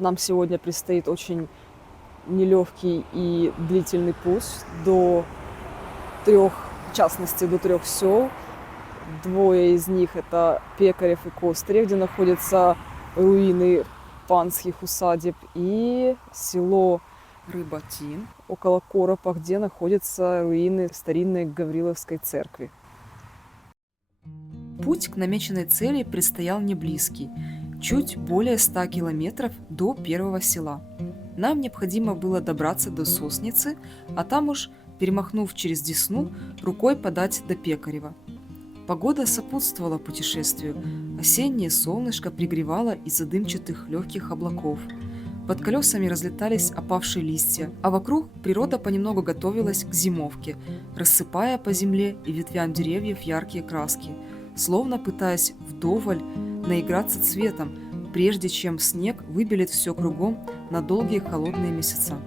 Нам сегодня предстоит очень нелегкий и длительный путь до трех, в частности, до трех сел. Двое из них — это Пекарев и Костырев, где находятся руины панских усадеб, и село Рыбатин около Коропа, где находятся руины старинной Гавриловской церкви. Путь к намеченной цели предстоял не близкий, чуть более 100 километров до первого села. Нам необходимо было добраться до Сосницы, а там уж, перемахнув через Десну, рукой подать до Пекарева. Погода сопутствовала путешествию. Осеннее солнышко пригревало из-за дымчатых легких облаков. Под колесами разлетались опавшие листья, а вокруг природа понемногу готовилась к зимовке, рассыпая по земле и ветвям деревьев яркие краски, словно пытаясь вдоволь наиграться цветом, прежде чем снег выбелит все кругом на долгие холодные месяца.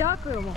Дякуємо.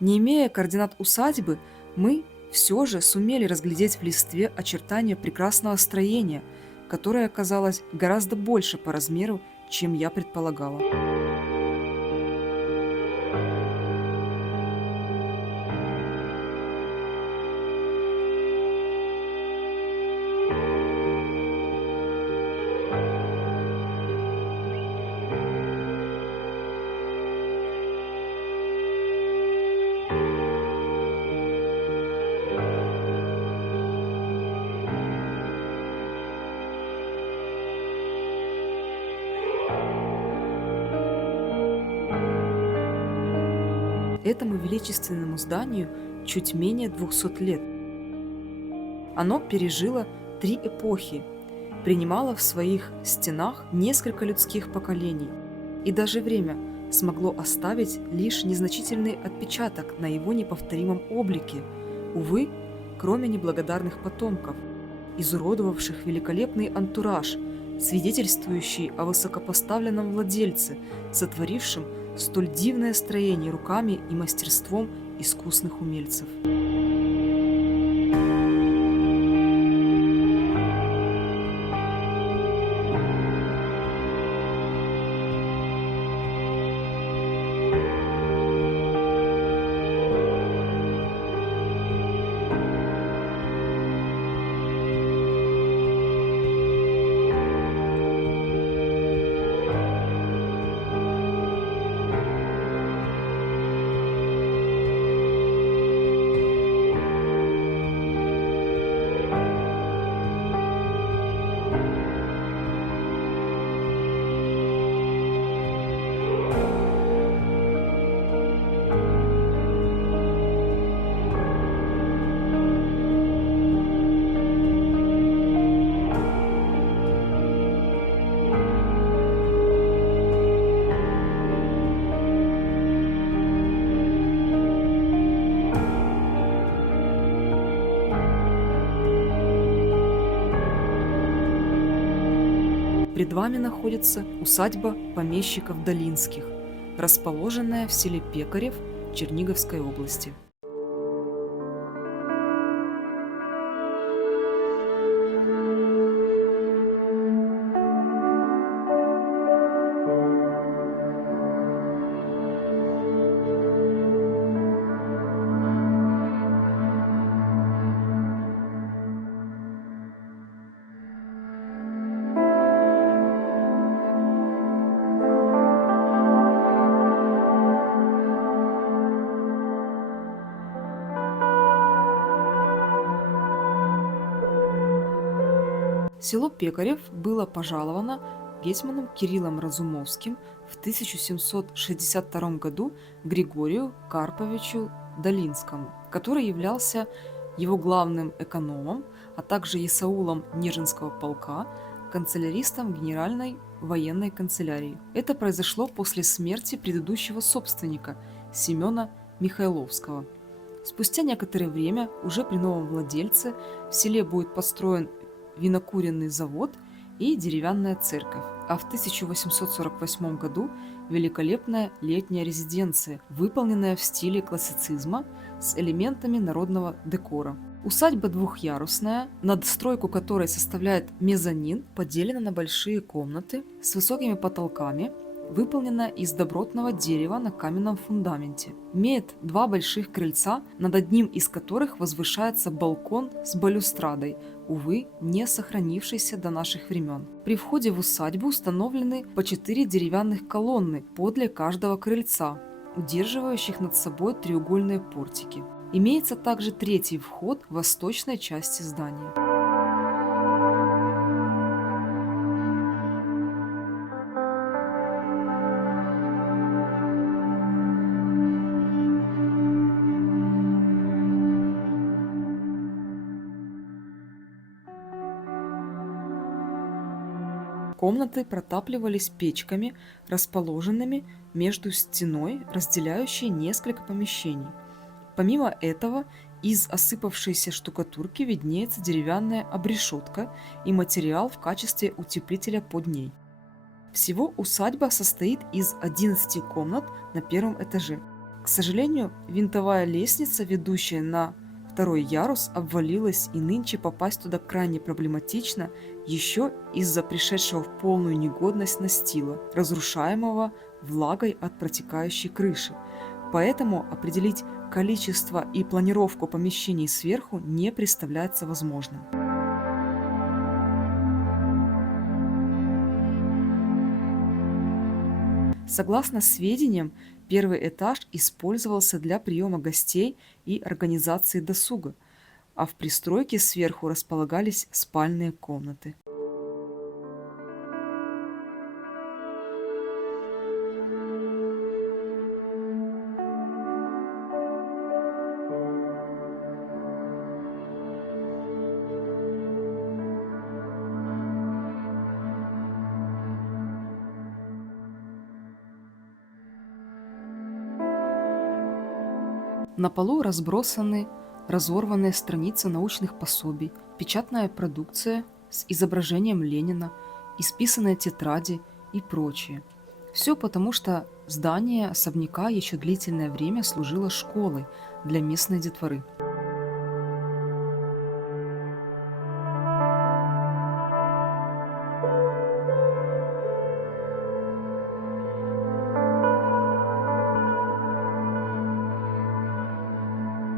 Не имея координат усадьбы, мы все же сумели разглядеть в листве очертания прекрасного строения, которое оказалось гораздо больше по размеру, чем я предполагала. Этому величественному зданию чуть менее 200 лет. Оно пережило 3 эпохи, принимало в своих стенах несколько людских поколений, и даже время смогло оставить лишь незначительный отпечаток на его неповторимом облике, увы, кроме неблагодарных потомков, изуродовавших великолепный антураж, свидетельствующий о высокопоставленном владельце, сотворившем столь дивное строение руками и мастерством искусных умельцев. Пред вами находится усадьба помещиков Долинских, расположенная в селе Пекарев Черниговской области. Село Пекарев было пожаловано гетьманом Кириллом Разумовским в 1762 году Григорию Карповичу Долинскому, который являлся его главным экономом, а также Исаулом Нежинского полка, канцеляристом Генеральной военной канцелярии. Это произошло после смерти предыдущего собственника Семена Михайловского. Спустя некоторое время, уже при новом владельце, в селе будет построен винокуренный завод и деревянная церковь, а в 1848 году великолепная летняя резиденция, выполненная в стиле классицизма с элементами народного декора. Усадьба двухъярусная, надстройку которой составляет мезонин, поделена на большие комнаты с высокими потолками, выполнена из добротного дерева на каменном фундаменте. Имеет 2 больших крыльца, над одним из которых возвышается балкон с балюстрадой, увы, не сохранившийся до наших времен. При входе в усадьбу установлены по 4 деревянных колонны подле каждого крыльца, удерживающих над собой треугольные портики. Имеется также 3-й вход в восточной части здания. Комнаты протапливались печками, расположенными между стеной, разделяющей несколько помещений. Помимо этого, из осыпавшейся штукатурки виднеется деревянная обрешетка и материал в качестве утеплителя под ней. Всего усадьба состоит из 11 комнат на 1-м этаже. К сожалению, винтовая лестница, ведущая на 2-й ярус, обвалилась, и нынче попасть туда крайне проблематично еще из-за пришедшего в полную негодность настила, разрушаемого влагой от протекающей крыши. Поэтому определить количество и планировку помещений сверху не представляется возможным. Согласно сведениям, 1-й этаж использовался для приема гостей и организации досуга, а в пристройке сверху располагались спальные комнаты. На полу разбросаны разорванные страницы научных пособий, печатная продукция с изображением Ленина, исписанные тетради и прочее. Все потому, что здание особняка еще длительное время служило школой для местной детворы.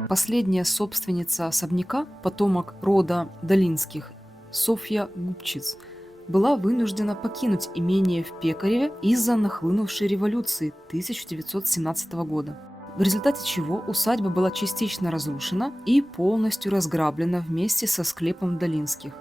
Последняя собственница особняка, потомок рода Долинских, Софья Губчиц, была вынуждена покинуть имение в Пекареве из-за нахлынувшей революции 1917 года, в результате чего усадьба была частично разрушена и полностью разграблена вместе со склепом Долинских.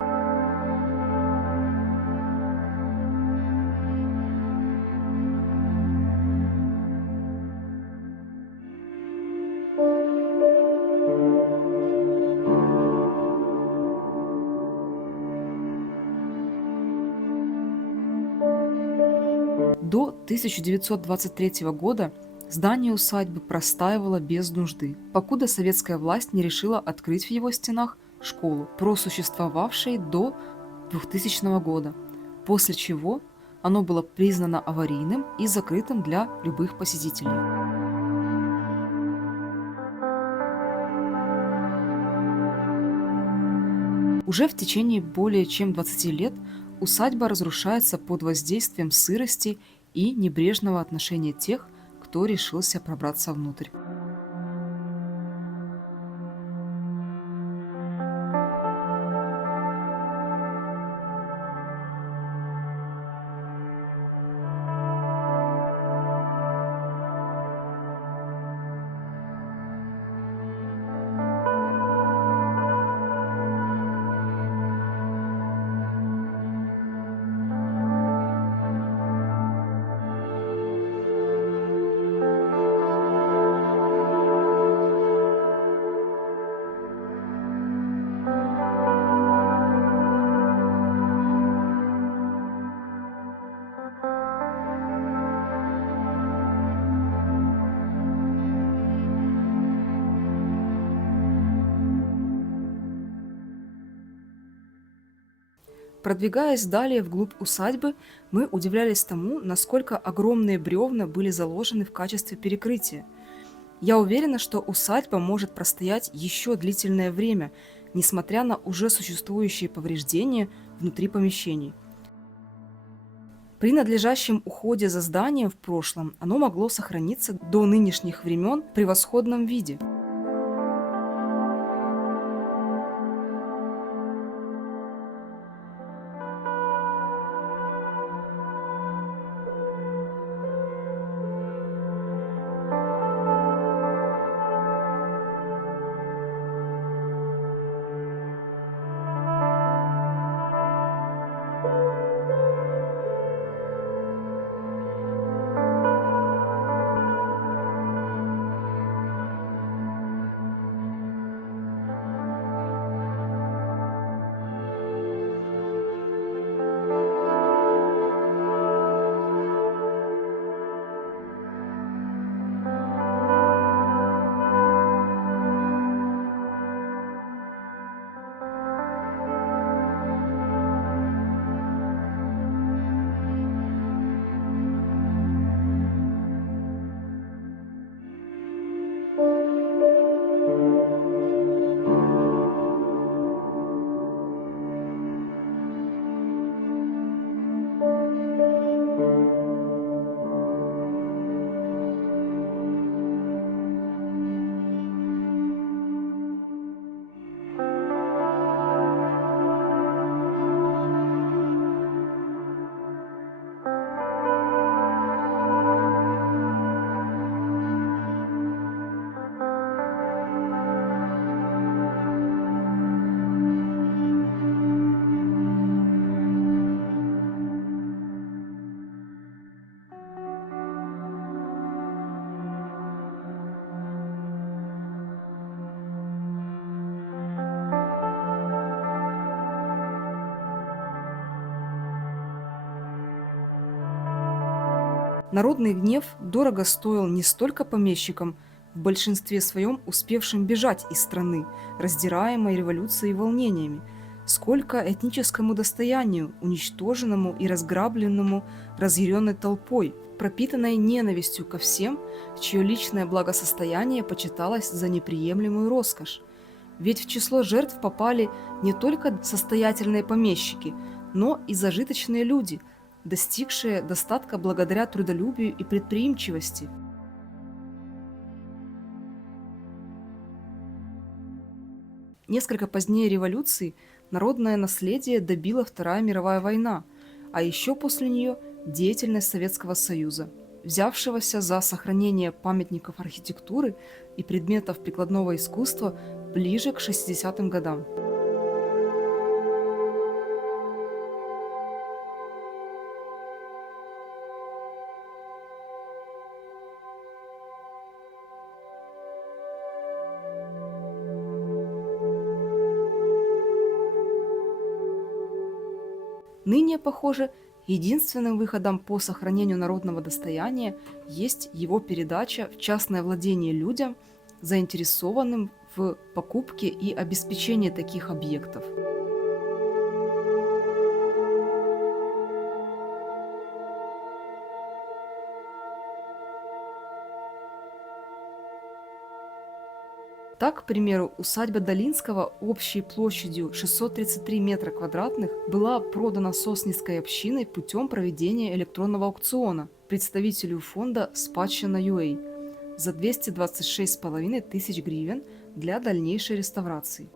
До 1923 года здание усадьбы простаивало без нужды, покуда советская власть не решила открыть в его стенах школу, просуществовавшей до 2000 года, после чего оно было признано аварийным и закрытым для любых посетителей. Уже в течение более чем 20 лет усадьба разрушается под воздействием сырости и небрежного отношения тех, кто решился пробраться внутрь. Продвигаясь далее вглубь усадьбы, мы удивлялись тому, насколько огромные бревна были заложены в качестве перекрытия. Я уверена, что усадьба может простоять еще длительное время, несмотря на уже существующие повреждения внутри помещений. При надлежащем уходе за зданием в прошлом оно могло сохраниться до нынешних времен в превосходном виде. Народный гнев дорого стоил не столько помещикам, в большинстве своем успевшим бежать из страны, раздираемой революцией и волнениями, сколько этническому достоянию, уничтоженному и разграбленному разъяренной толпой, пропитанной ненавистью ко всем, чье личное благосостояние почиталось за неприемлемую роскошь. Ведь в число жертв попали не только состоятельные помещики, но и зажиточные люди, достигшие достатка благодаря трудолюбию и предприимчивости. Несколько позднее революции народное наследие добила Вторая мировая война, а еще после нее деятельность Советского Союза, взявшегося за сохранение памятников архитектуры и предметов прикладного искусства ближе к 60-м годам. Ныне, похоже, единственным выходом по сохранению народного достояния есть его передача в частное владение людям, заинтересованным в покупке и обеспечении таких объектов. Так, к примеру, усадьба Долинского общей площадью 633 метра квадратных была продана Сосницкой общиной путем проведения электронного аукциона представителю фонда «Спадщина.ua» за 226,5 тысяч гривен для дальнейшей реставрации.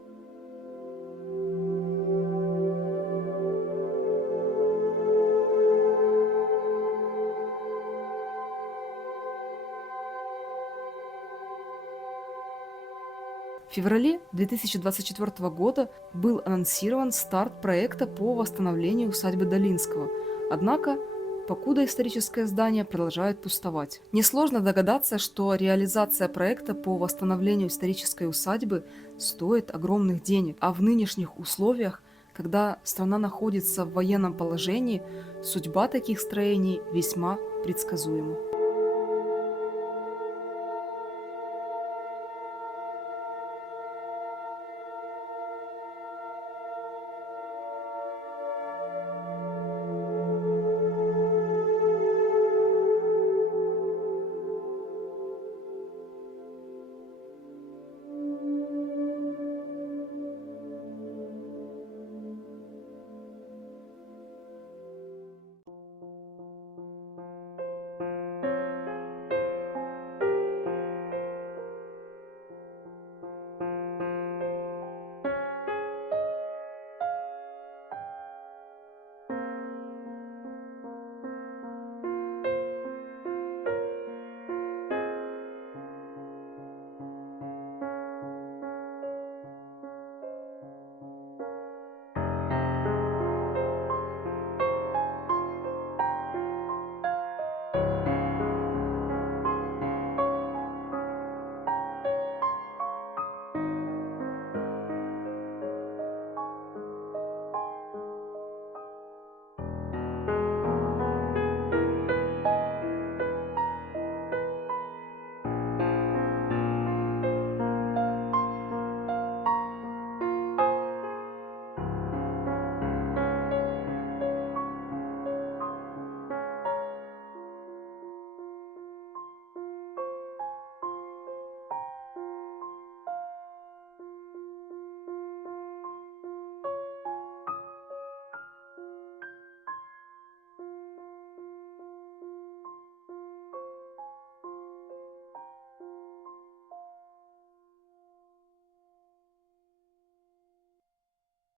В феврале 2024 года был анонсирован старт проекта по восстановлению усадьбы Долинского, однако покуда историческое здание продолжает пустовать. Несложно догадаться, что реализация проекта по восстановлению исторической усадьбы стоит огромных денег, а в нынешних условиях, когда страна находится в военном положении, судьба таких строений весьма предсказуема.